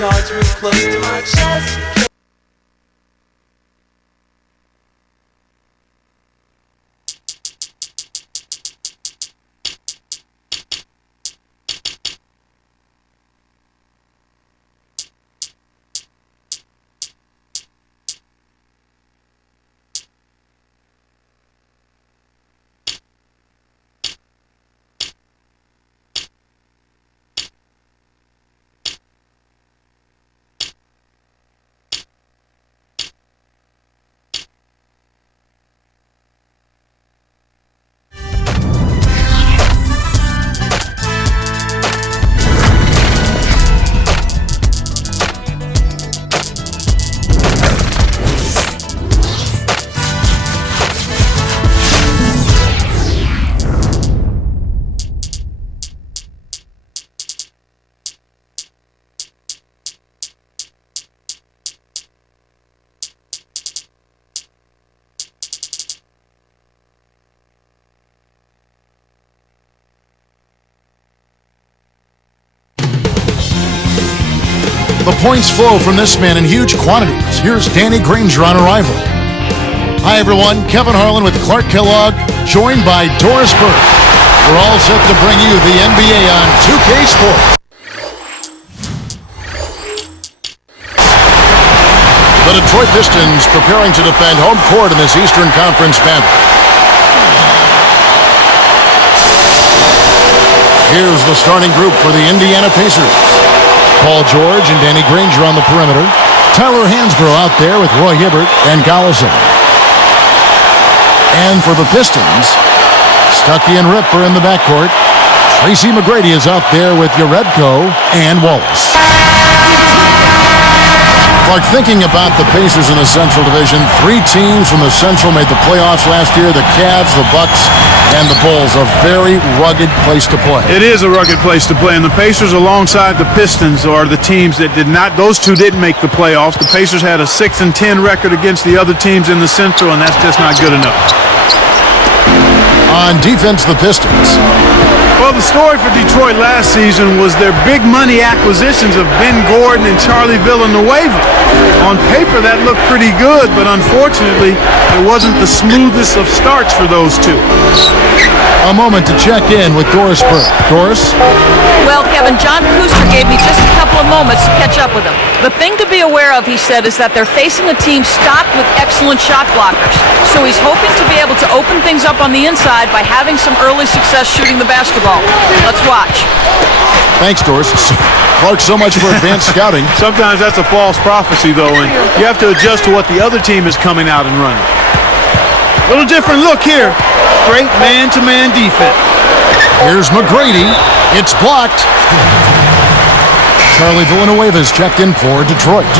cards real close to my chest. The points flow from this man in huge quantities. Here's Danny Granger on arrival. Hi, everyone. Kevin Harlan with Clark Kellogg, joined by Doris Burke. We're all set to bring you the NBA on 2K Sports. The Detroit Pistons preparing to defend home court in this Eastern Conference battle. Here's the starting group for the Indiana Pacers. Paul George and Danny Granger on the perimeter. Tyler Hansbrough out there with Roy Hibbert and Collison. And for the Pistons, Stuckey and Rip are in the backcourt. Tracy McGrady is out there with Uredko and Wallace. Clark, thinking about the Pacers in the Central Division, 3 teams from the Central made the playoffs last year. The Cavs, the Bucks, and the Bulls. A very rugged place to play. It is a rugged place to play, and the Pacers alongside the Pistons are the teams that did not, those two didn't make the playoffs. The Pacers had a 6-10 record against the other teams in the Central, and that's just not good enough. On defense, the Pistons. Well, the story for Detroit last season was their big money acquisitions of Ben Gordon and Charlie Villanueva. On paper, that looked pretty good, but unfortunately, it wasn't the smoothest of starts for those two. A moment to check in with Doris Burke. Doris? Well, Kevin, John Kuster gave me just a couple of moments to catch up with him. The thing to be aware of, he said, is that they're facing a team stocked with excellent shot blockers. So he's hoping to be able to open things up on the inside by having some early success shooting the basketball. Let's watch. Thanks, Doris. Clark, so much for advanced scouting. Sometimes that's a false prophecy, though, and you have to adjust to what the other team is coming out and running. Little different look here. Great man-to-man defense. Here's McGrady. It's blocked. Charlie Villanueva's checked in for Detroit.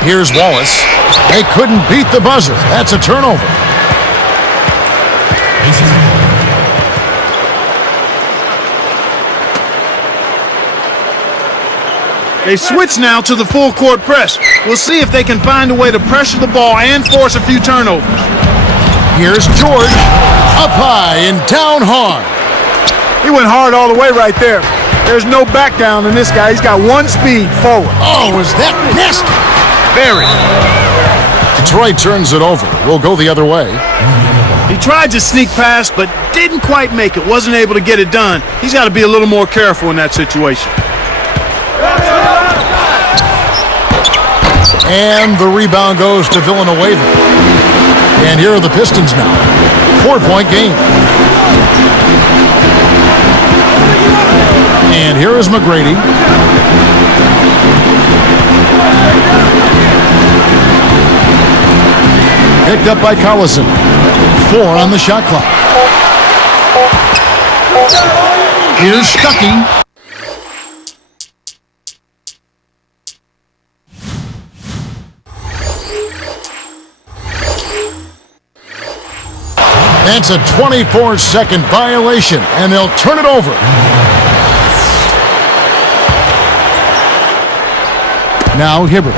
Here's Wallace. They couldn't beat the buzzer. That's a turnover. They switch now to the full court press. We'll see if they can find a way to pressure the ball and force a few turnovers. Here's George. Up high and down hard. He went hard all the way right there. There's no back down in this guy. He's got one speed forward. Oh, was that nasty? Very. Detroit turns it over. We'll go the other way. He tried to sneak past, but didn't quite make it. Wasn't able to get it done. He's got to be a little more careful in that situation. And the rebound goes to Villanueva. And here are the Pistons now. 4-point game. And here is McGrady. Picked up by Collison. 4 on the shot clock. Here's Stuckey. That's a 24-second violation, and they'll turn it over. Now Hibbert.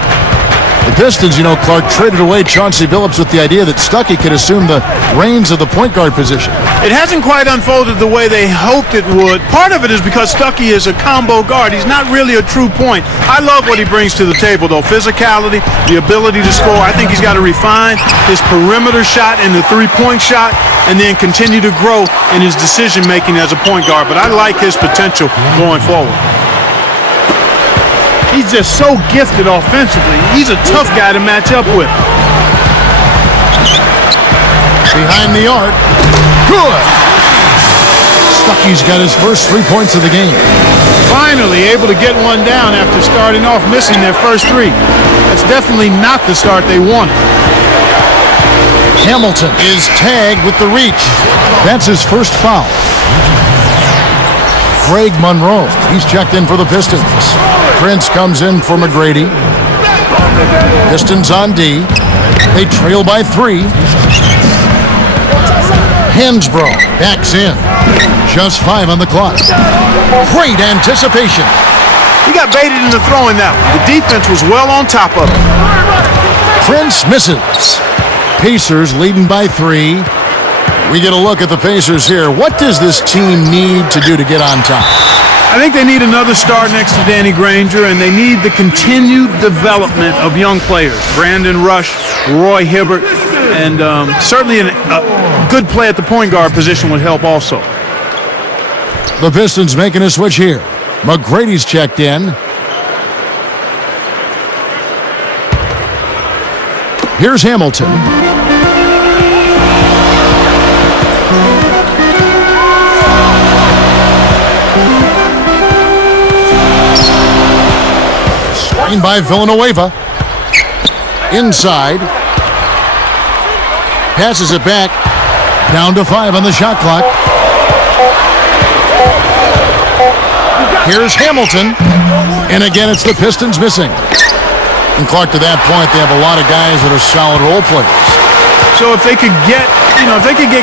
The Pistons, Clark traded away Chauncey Billups with the idea that Stuckey could assume the reins of the point guard position. It hasn't quite unfolded the way they hoped it would. Part of it is because Stuckey is a combo guard. He's not really a true point. I love what he brings to the table, though. Physicality, the ability to score. I think he's got to refine his perimeter shot and the three-point shot, and then continue to grow in his decision-making as a point guard. But I like his potential going forward. He's just so gifted offensively. He's a tough guy to match up with. Behind the arc. Good. Stuckey's got his first 3 points of the game. Finally able to get one down after starting off missing their first three. That's definitely not the start they wanted. Hamilton is tagged with the reach. That's his first foul. Greg Monroe, he's checked in for the Pistons. Prince comes in for McGrady. Pistons on D. They trail by 3. Hansbrough backs in. Just 5 on the clock. Great anticipation. He got baited into throwing that one. The defense was well on top of it. Prince misses. Pacers leading by 3. We get a look at the Pacers here. What does this team need to do to get on top? I think they need another star next to Danny Granger, and they need the continued development of young players. Brandon Rush, Roy Hibbert, and certainly a good play at the point guard position would help also. The Pistons making a switch here. McGrady's checked in. Here's Hamilton. Screen by Villanueva. Inside. Passes it back. Down to 5 on the shot clock. Here's Hamilton. And again, it's the Pistons missing. And Clark, to that point, they have a lot of guys that are solid role players. So if they could get,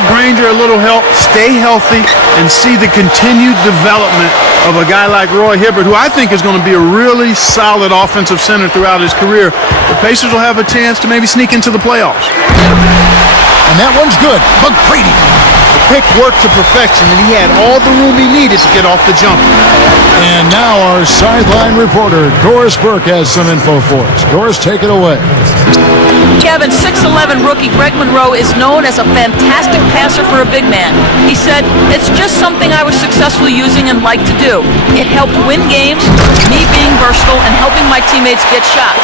Granger a little help, stay healthy, and see the continued development of a guy like Roy Hibbert, who I think is going to be a really solid offensive center throughout his career, the Pacers will have a chance to maybe sneak into the playoffs. And that one's good. McGrady. The pick worked to perfection, and he had all the room he needed to get off the jumper. And now our sideline reporter, Doris Burke, has some info for us. Doris, take it away. Kevin, 6'11" rookie Greg Monroe is known as a fantastic passer for a big man. He said, "It's just something I was successfully using and like to do. It helped win games, me being versatile and helping my teammates get shots.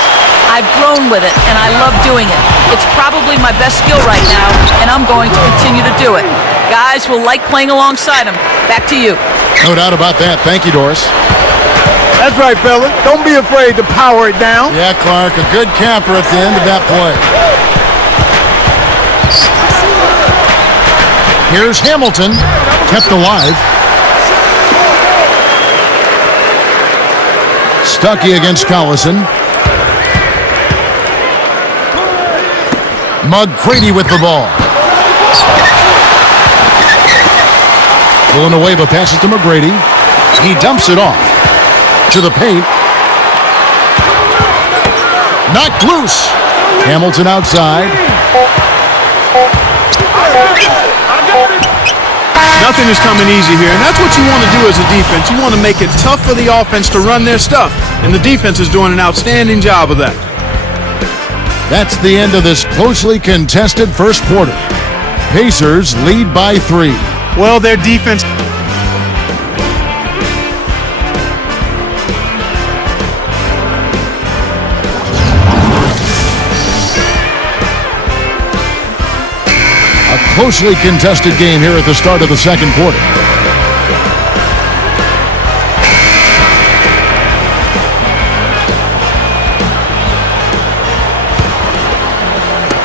I've grown with it, and I love doing it. It's probably my best skill right now, and I'm going to continue to do it. Guys will like playing alongside him." Back to you. No doubt about that. Thank you, Doris. That's right, fella. Don't be afraid to power it down. Yeah, Clark, a good capper at the end of that play. Here's Hamilton, kept alive. Stuckey against Collison. McGrady with the ball. Villanueva passes to McGrady. He dumps it off to the paint. Knocked loose. Hamilton outside. Nothing is coming easy here, and that's what you want to do as a defense. You want to make it tough for the offense to run their stuff, and the defense is doing an outstanding job of that. That's the end of this closely contested first quarter. Pacers lead by 3. Well, their defense... A closely contested game here at the start of the second quarter.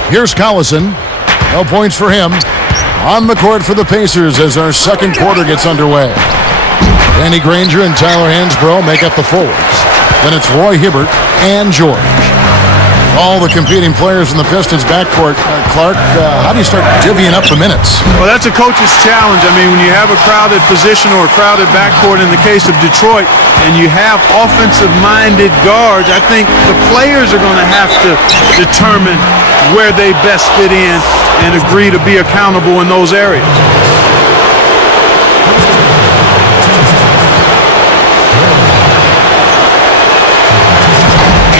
Here's Collison. No points for him. On the court for the Pacers as our second quarter gets underway. Danny Granger and Tyler Hansbrough make up the forwards. Then it's Roy Hibbert and George. All the competing players in the Pistons backcourt. Clark, how do you start divvying up the minutes? Well, that's a coach's challenge. I mean, when you have a crowded position or a crowded backcourt in the case of Detroit, and you have offensive-minded guards, I think the players are going to have to determine where they best fit in and agree to be accountable in those areas.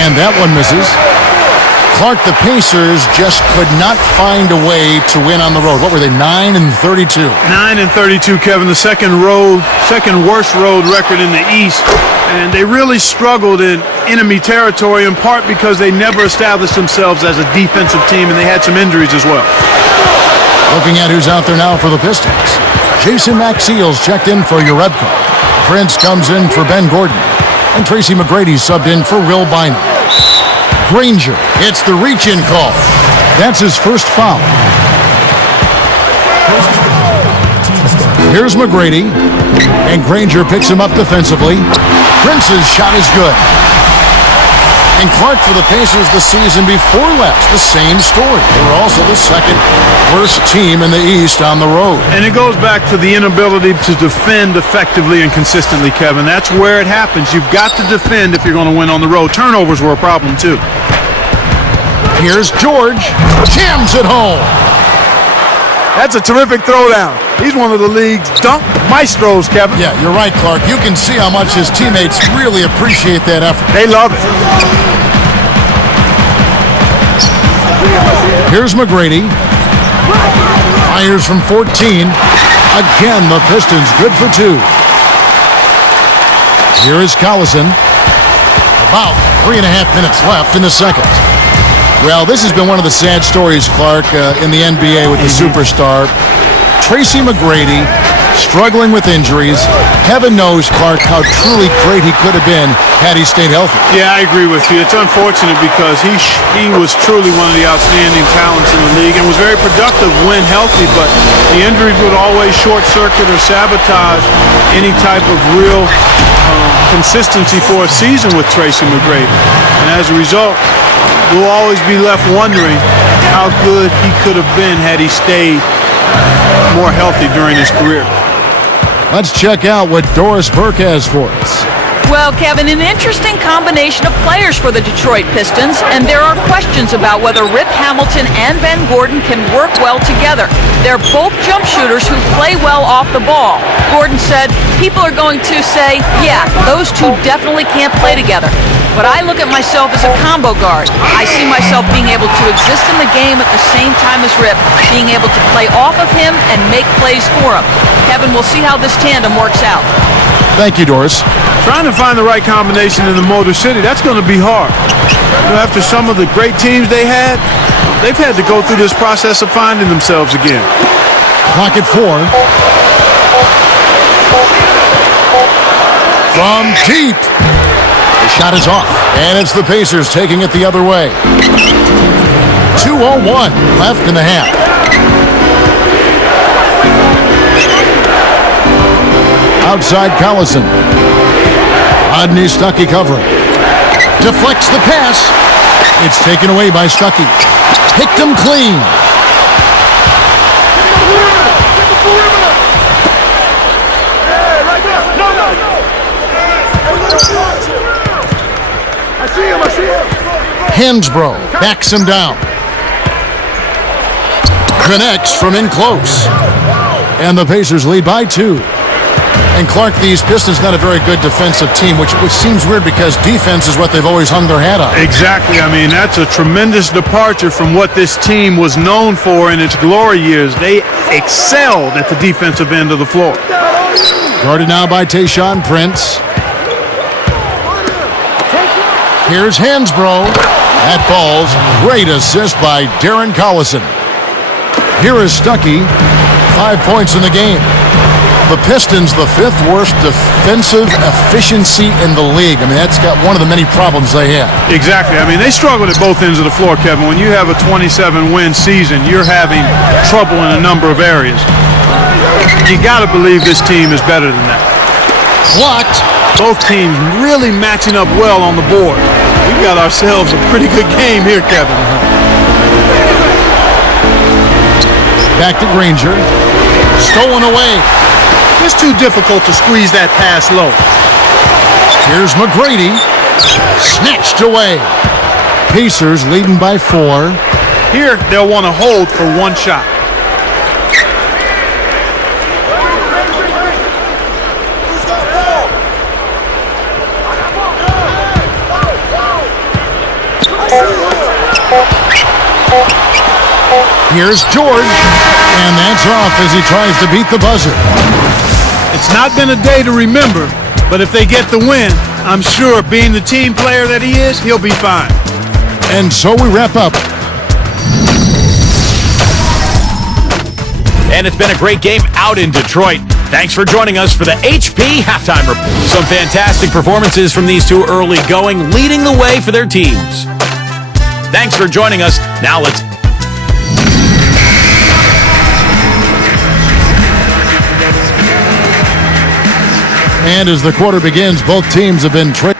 And that one misses. Clark, the Pacers just could not find a way to win on the road. What were they, 9-32? 9-32, Kevin, the second worst road record in the East. And they really struggled in enemy territory, in part because they never established themselves as a defensive team, and they had some injuries as well. Looking at who's out there now for the Pistons. Jason Maxiel's checked in for Urebko. Prince comes in for Ben Gordon. And Tracy McGrady subbed in for Will Bynum. Granger hits the reach-in call. That's his first foul. Here's McGrady, and Granger picks him up defensively. Prince's shot is good. And Clark for the Pacers the season before last, the same story. They were also the second worst team in the East on the road. And it goes back to the inability to defend effectively and consistently, Kevin. That's where it happens. You've got to defend if you're going to win on the road. Turnovers were a problem, too. Here's George. Jams it home. That's a terrific throwdown. He's one of the league's dunk maestros, Kevin. Yeah, you're right, Clark. You can see how much his teammates really appreciate that effort. They love it. Here's McGrady. Fires from 14. Again, the Pistons good for two. Here is Collison. About 3.5 minutes left in the second. Well, this has been one of the sad stories, Clark, in the NBA with the superstar. Tracy McGrady struggling with injuries. Heaven knows, Clark, how truly great he could have been had he stayed healthy. Yeah, I agree with you. It's unfortunate because he was truly one of the outstanding talents in the league and was very productive when healthy, but the injuries would always short-circuit or sabotage any type of real consistency for a season with Tracy McGrady. And as a result, we'll always be left wondering how good he could have been had he stayed more healthy during his career. Let's check out what Doris Burke has for us. Well, Kevin, an interesting combination of players for the Detroit Pistons, and there are questions about whether Rip Hamilton and Ben Gordon can work well together. They're both jump shooters who play well off the ball. Gordon said, people are going to say, yeah, those two definitely can't play together. But I look at myself as a combo guard. I see myself being able to exist in the game at the same time as Rip, being able to play off of him and make plays for him. Kevin, we'll see how this tandem works out. Thank you, Doris. Trying to find the right combination in the Motor City, that's going to be hard. You know, after some of the great teams they've had to go through this process of finding themselves again. Clock at 4. From deep. The shot is off, and it's the Pacers taking it the other way. 2:01 left in the half. Outside Collison. Rodney Stuckey covering. Deflects the pass. It's taken away by Stuckey. Picked him clean. Hansbrough backs him down. Connects from in close. And the Pacers lead by 2. And Clark, these Pistons not a very good defensive team, which seems weird because defense is what they've always hung their hat on. Exactly. I mean, that's a tremendous departure from what this team was known for in its glory years. They excelled at the defensive end of the floor. Guarded now by Tayshaun Prince. Here's Hansbrough. That ball's great assist by Darren Collison. Here is Stuckey. 5 points in the game. The Pistons, the 5th worst defensive efficiency in the league. I mean, that's got one of the many problems they have. Exactly. I mean, they struggled at both ends of the floor, Kevin. When you have a 27-win season, you're having trouble in a number of areas. You got to believe this team is better than that. Blocked. Both teams really matching up well on the board. We've got ourselves a pretty good game here, Kevin. Back to Granger. Stolen away. It's too difficult to squeeze that pass low. Here's McGrady. Snatched away. Pacers leading by 4. Here, they'll want to hold for one shot. Here's George, and that's off as he tries to beat the buzzer. It's not been a day to remember, but if they get the win, I'm sure being the team player that he is, he'll be fine. And so we wrap up. And it's been a great game out in Detroit. Thanks for joining us for the HP Halftime Report. Some fantastic performances from these two early going, leading the way for their teams. Thanks for joining us. Now let's... And as the quarter begins, both teams have been trading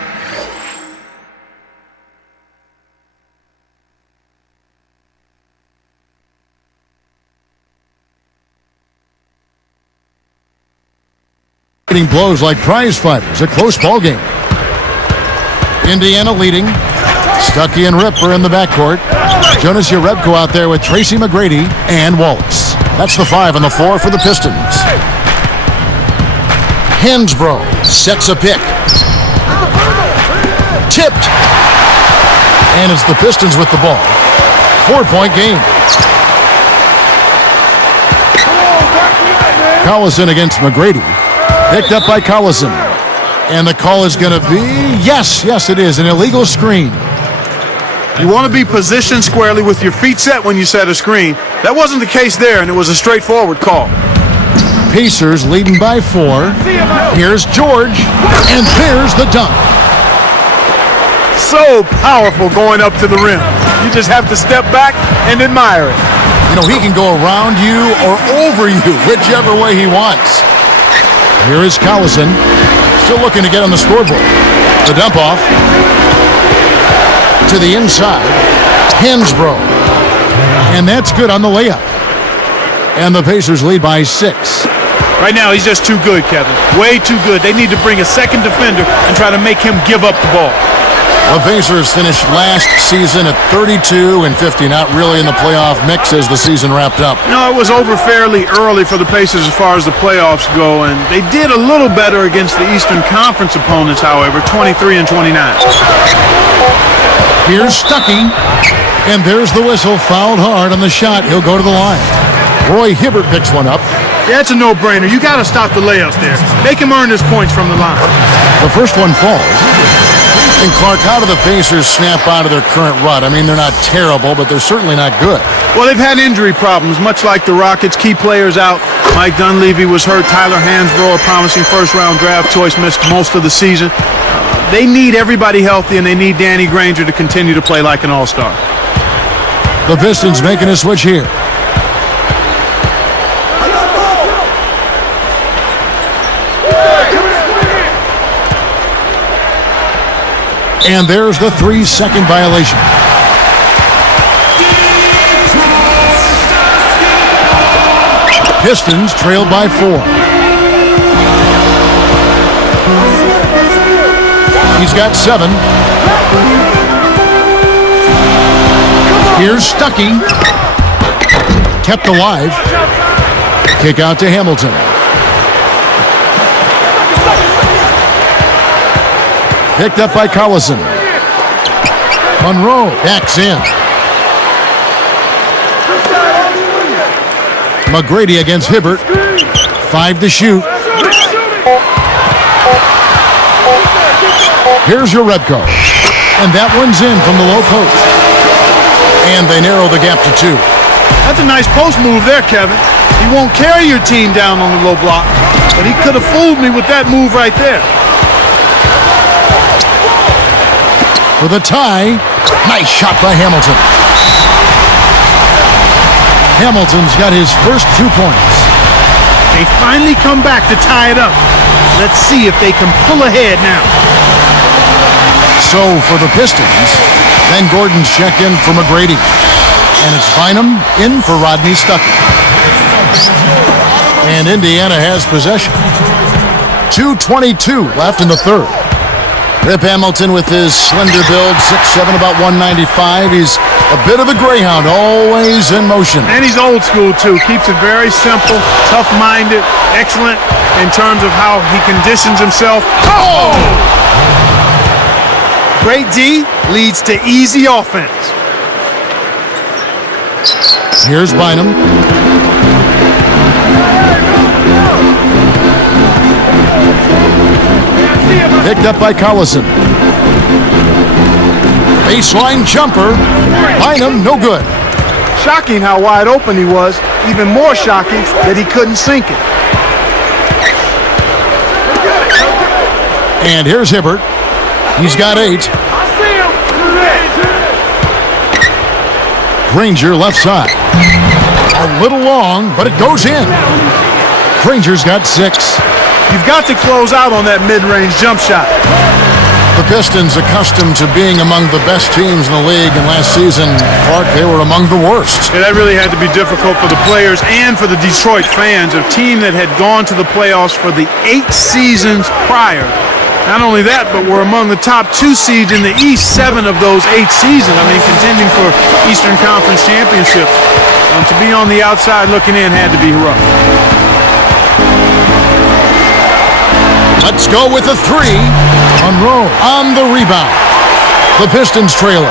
blows like prize fighters. A close ball game. Indiana leading. Stuckey and Rip are in the backcourt. Jonas Jerebko out there with Tracy McGrady and Wallace. That's the 5 and the 4 for the Pistons. Hansbrough sets a pick. Tipped. And it's the Pistons with the ball. 4-point game. Collison against McGrady. Picked up by Collison. And the call is going to be, yes, it is, an illegal screen. You want to be positioned squarely with your feet set when you set a screen. That wasn't the case there, and it was a straightforward call. Pacers leading by 4. Here's George, and there's the dunk. So powerful going up to the rim. You just have to step back and admire it. You know, he can go around you or over you, whichever way he wants. Here is Collison, still looking to get on the scoreboard. The dump off. To the inside. Hansbrough. And that's good on the layup. And the Pacers lead by 6. Right now, he's just too good, Kevin. Way too good. They need to bring a second defender and try to make him give up the ball. The Pacers finished last season at 32-50, not really in the playoff mix as the season wrapped up. No, it was over fairly early for the Pacers as far as the playoffs go, and they did a little better against the Eastern Conference opponents, however, 23-29. Here's Stuckey, and there's the whistle, fouled hard on the shot. He'll go to the line. Roy Hibbert picks one up. Yeah, it's a no-brainer. You got to stop the layups there. Make him earn his points from the line. The first one falls. And Clark, how do the Pacers snap out of their current rut? I mean, they're not terrible, but they're certainly not good. Well, they've had injury problems, much like the Rockets. Key players out. Mike Dunleavy was hurt. Tyler Hansbrough, a promising first-round draft choice, missed most of the season. They need everybody healthy, and they need Danny Granger to continue to play like an all-star. The Pistons making a switch here. And there's the 3-second violation. Pistons trailed by 4. He's got 7. Here's Stuckey. Kept alive. Kick out to Hamilton. Picked up by Collison. Monroe backs in. McGrady against Hibbert. 5 to shoot. Here's Jerebko. And that one's in from the low post. And they narrow the gap to 2. That's a nice post move there, Kevin. He won't carry your team down on the low block, but he could have fooled me with that move right there. For the tie, nice shot by Hamilton. Hamilton's got his first 2 points. They finally come back to tie it up. Let's see if they can pull ahead now. So for the Pistons, Ben Gordon's checked in for McGrady. And it's Bynum in for Rodney Stuckey. And Indiana has possession. 2:22 left in the third. Rip Hamilton with his slender build, 6'7", about 195. He's a bit of a greyhound, always in motion. And he's old school, too. Keeps it very simple, tough-minded, excellent in terms of how he conditions himself. Oh! Great D leads to easy offense. Here's Bynum. Picked up by Collison. Baseline jumper. Bynum, no good. Shocking how wide open he was. Even more shocking that he couldn't sink it. And here's Hibbert. He's got 8. Granger left side. A little long, but it goes in. Granger's got 6. You've got to close out on that mid-range jump shot. The Pistons, accustomed to being among the best teams in the league, and last season, Clark, they were among the worst. Yeah, that really had to be difficult for the players and for the Detroit fans, a team that had gone to the playoffs for the 8 seasons prior. Not only that, but were among the top 2 seeds in the East 7 of those 8 seasons. I mean, contending for Eastern Conference championships. To be on the outside looking in had to be rough. Let's go with a 3. Monroe on the rebound. The Pistons trailer.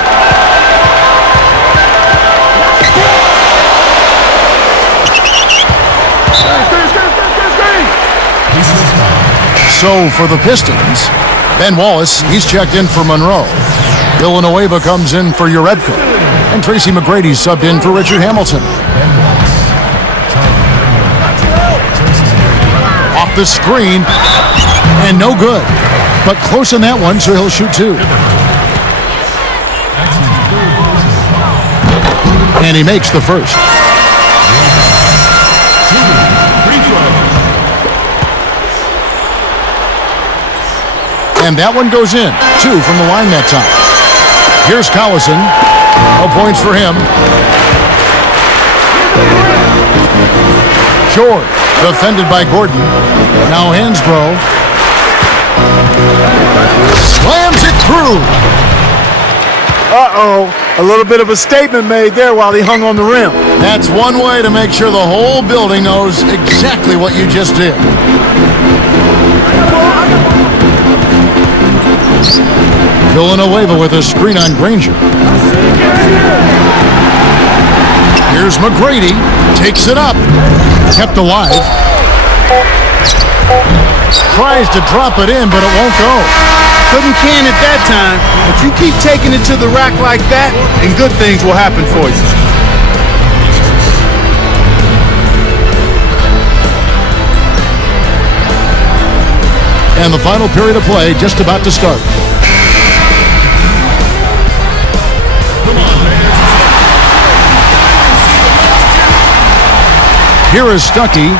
So for the Pistons, Ben Wallace, he's checked in for Monroe. Villanueva comes in for Urebko. And Tracy McGrady subbed in for Richard Hamilton. Off the screen, and no good. But close on that one, so he'll shoot 2. And he makes the first. And that one goes in. 2 from the line that time. Here's Collison. No points for him. George, defended by Gordon. Now Hansbrough. Slams it through. Uh-oh. A little bit of a statement made there while he hung on the rim. That's one way to make sure the whole building knows exactly what you just did. Villanueva with a screen on Granger. Here's McGrady. Takes it up. Kept alive. Tries to drop it in, but it won't go. Couldn't can it that time, but you keep taking it to the rack like that, and good things will happen for you. And the final period of play just about to start. Here is Stuckey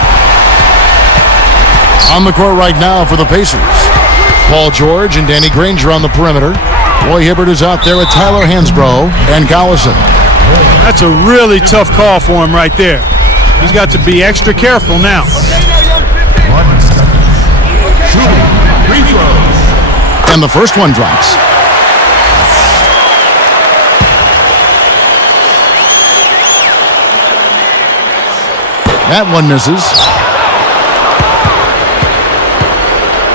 on the court right now for the Pacers. Paul George and Danny Granger on the perimeter. Roy Hibbert is out there with Tyler Hansbrough and Collison. That's a really tough call for him right there. He's got to be extra careful now. And the first one drops. That one misses.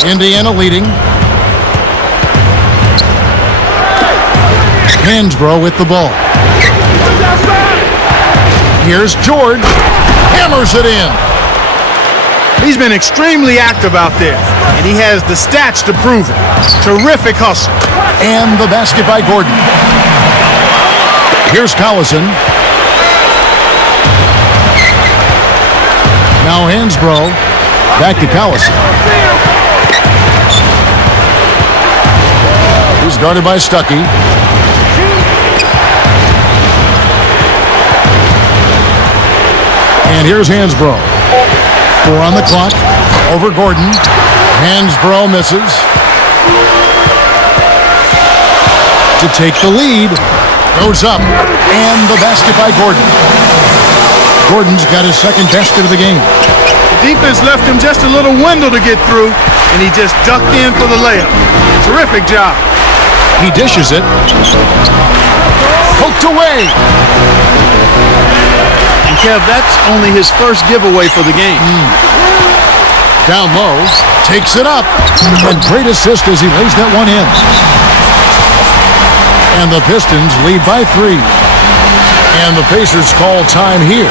Indiana leading. Hansbrough with the ball. Here's George. Hammers it in. He's been extremely active out there, and he has the stats to prove it. Terrific hustle. And the basket by Gordon. Here's Collison. Now Hansbrough. Back to Collison. He's guarded by Stuckey. And here's Hansbrough. 4 on the clock. Over Gordon. Hansbrough misses. To take the lead. Goes up. And the basket by Gordon. Gordon's got his second basket of the game. Defense left him just a little window to get through, and he just ducked in for the layup. Terrific job. He dishes it. Poked away. And Kev, that's only his first giveaway for the game. Down low, takes it up. A great assist as he lays that one in. And the Pistons lead by 3. And the Pacers call time here.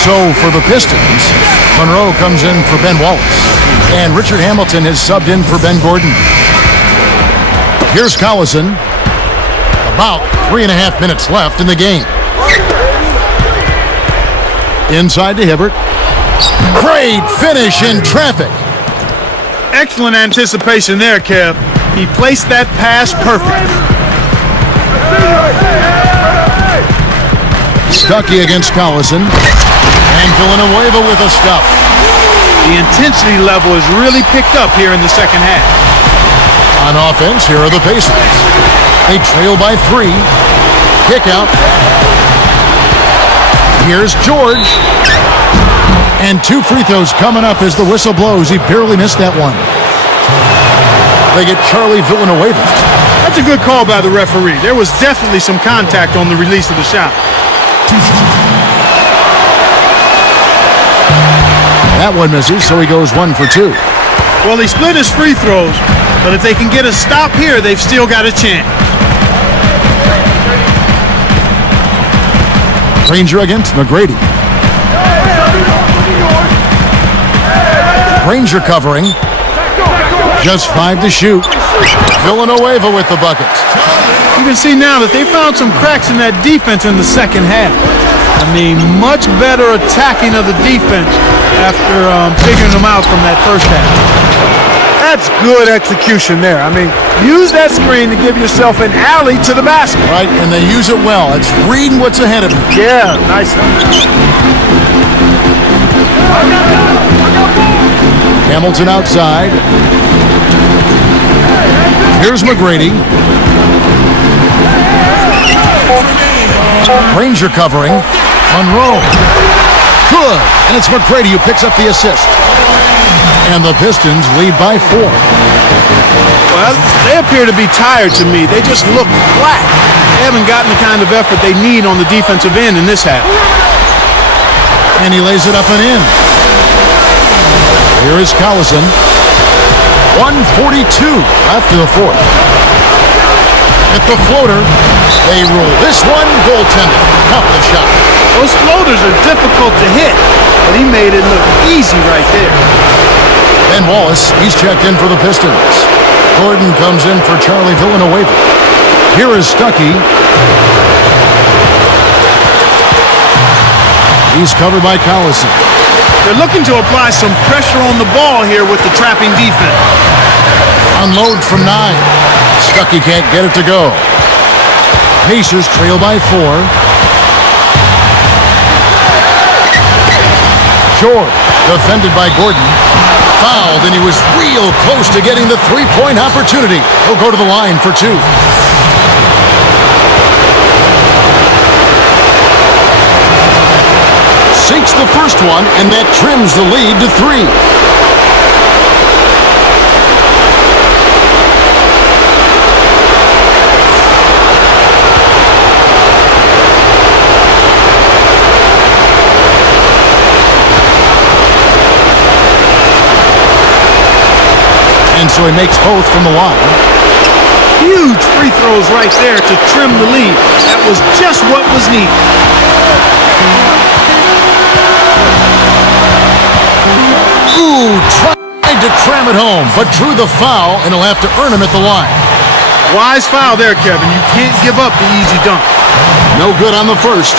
So for the Pistons, Monroe comes in for Ben Wallace. And Richard Hamilton has subbed in for Ben Gordon. Here's Collison. About 3.5 minutes left in the game. Inside to Hibbert. Great finish in traffic. Excellent anticipation there, Kev. He placed that pass perfectly. Stuckey against Collison. And Villanueva with a stuff. The intensity level is really picked up here in the second half. On offense, here are the Pacers. They trail by 3. Kick out. Here's George. And 2 free throws coming up as the whistle blows. He barely missed that one. They get Charlie Villanueva. That's a good call by the referee. There was definitely some contact on the release of the shot. That one misses, so he goes 1 for 2. Well, he split his free throws, but if they can get a stop here, they've still got a chance. Granger against McGrady. Granger covering. Just 5 to shoot. Villanueva with the bucket. You can see now that they found some cracks in that defense in the second half. I mean, much better attacking of the defense after figuring them out from that first half. That's good execution there. I mean, use that screen to give yourself an alley to the basket. Right, and they use it well. It's reading what's ahead of them. Yeah, nice. Hamilton outside. Here's McGrady. Granger covering. Monroe. Good. And it's McGrady who picks up the assist. And the Pistons lead by 4. Well, they appear to be tired to me. They just look flat. They haven't gotten the kind of effort they need on the defensive end in this half. And he lays it up and in. Here is Collison. 1:42 after the 4th. At the floater, they rule this one goaltender. Off the shot. Those floaters are difficult to hit, but he made it look easy right there. Ben Wallace, he's checked in for the Pistons. Gordon comes in for Charlie Villanueva. Here is Stuckey. He's covered by Collison. They're looking to apply some pressure on the ball here with the trapping defense. Unload from 9. Stuckey can't get it to go. Pacers trail by 4. George, defended by Gordon. Fouled, and he was real close to getting the three-point opportunity. He'll go to the line for 2. Sinks the first one, and that trims the lead to 3. And so he makes both from the line. Huge free throws right there to trim the lead. That was just what was needed. Ooh, tried to cram it home, but drew the foul, and he'll have to earn him at the line. Wise foul there, Kevin. You can't give up the easy dunk. No good on the first.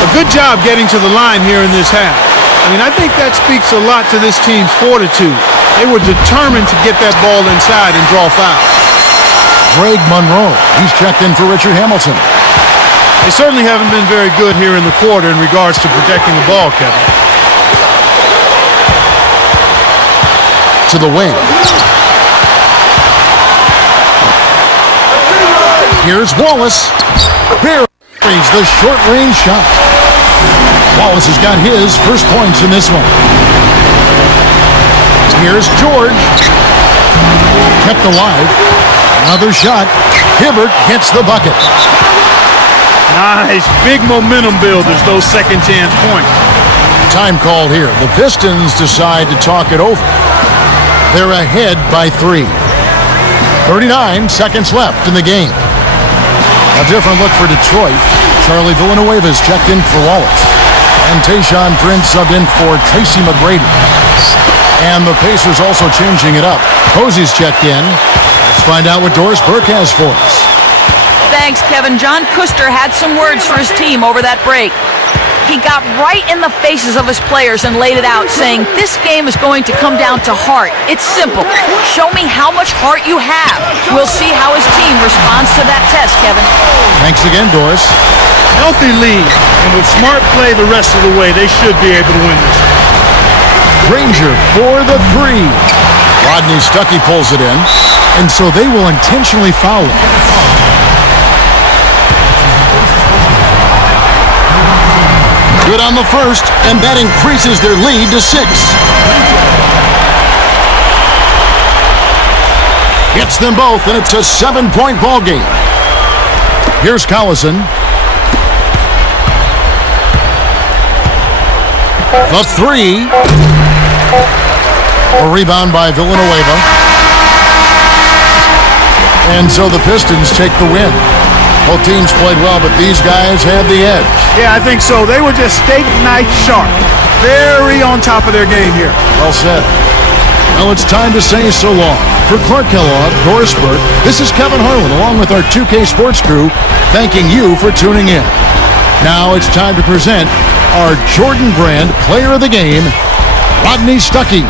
A good job getting to the line here in this half. I mean, I think that speaks a lot to this team's fortitude. They were determined to get that ball inside and draw foul. Greg Monroe, he's checked in for Richard Hamilton. They certainly haven't been very good here in the quarter in regards to protecting the ball, Kevin. To the wing. Here's Wallace. Buries the short-range shot. Wallace has got his first points in this one. Here's George. Kept alive. Another shot. Hibbert gets the bucket. Nice. Big momentum builders, those second chance points. Time called here. The Pistons decide to talk it over. They're ahead by 3. 39 seconds left in the game. A different look for Detroit. Charlie Villanueva's checked in for Wallace. And Tayshaun Prince subbed in for Tracy McGrady. And the Pacers also changing it up. Posey's checked in. Let's find out what Doris Burke has for us. Thanks, Kevin. John Kuster had some words for his team over that break. He got right in the faces of his players and laid it out, saying, this game is going to come down to heart. It's simple. Show me how much heart you have. We'll see how his team responds to that test, Kevin. Thanks again, Doris. Healthy lead, and with smart play the rest of the way, they should be able to win this. Granger for the 3. Rodney Stuckey pulls it in, and so they will intentionally foul him. Good on the first, and that increases their lead to 6. Gets them both, and it's a 7-point ball game. Here's Collison. The 3. A rebound by Villanueva. And so the Pistons take the win. Both teams played well, but these guys had the edge. Yeah, I think so. They were just steak knife sharp. Very on top of their game here. Well said. Well, it's time to say so long. For Clark Kellogg, Doris Burke, this is Kevin Harlan, along with our 2K Sports crew, thanking you for tuning in. Now it's time to present our Jordan Brand Player of the Game, Rodney Stuckey.